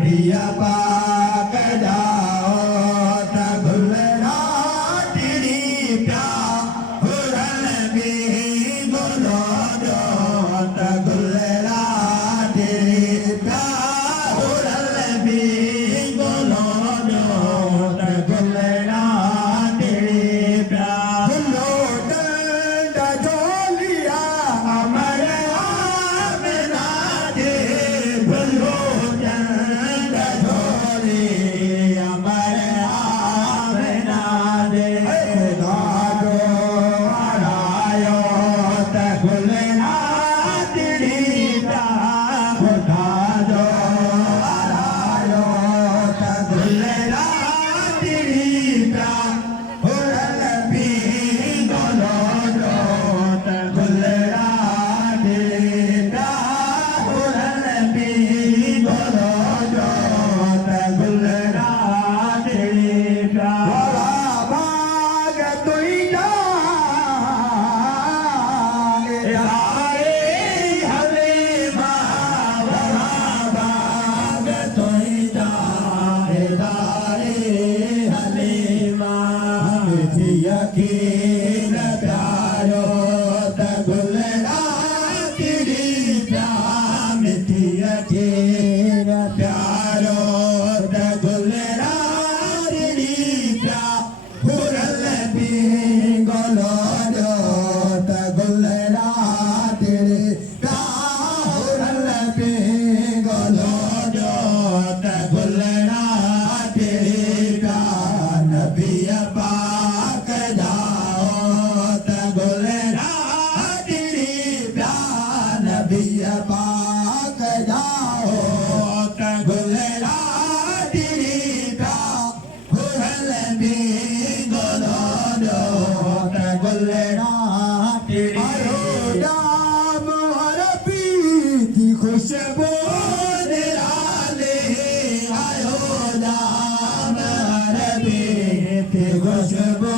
नबिया पाक जाओ तगुलरा तेरी प्यार नबी बोलो जो तगुलरा तेरी प्यार नबी बोलो जो तगुलरा तेरी प्यार लो डंडा जोलिया अमर आमना दे भलो डंडा जोली अमर आमना दे दादो आरायो तगुलरा तेरी प्यार दादो आरायो तगुलरा तेरी प्यार नबी बोलो जो तगुलरा तेरी प्यार नबी बोलो जो तगुलरा तेरी प्यार भाग तुइया आए हलीमा भाग तुइया दाए हलीमा मिठी यकीन प्यारो तगुलरा तेरी प्यार मिठी यकीन प्यारो तगुलरा तेरी प्यार नबी बोलो जो तगुलरा तेरी प्यार नबी बोलो जो तगुलरा तेरी प्यार नबी पाक जाओ तगुलरा तेरी प्यार नबी पाक जाओ तगुलरा तेरी प्यार नबी बोलो जो तगुलरा तेरी जाम अरबी की खुशबू निराले आयो जाम अरबी की खुशबू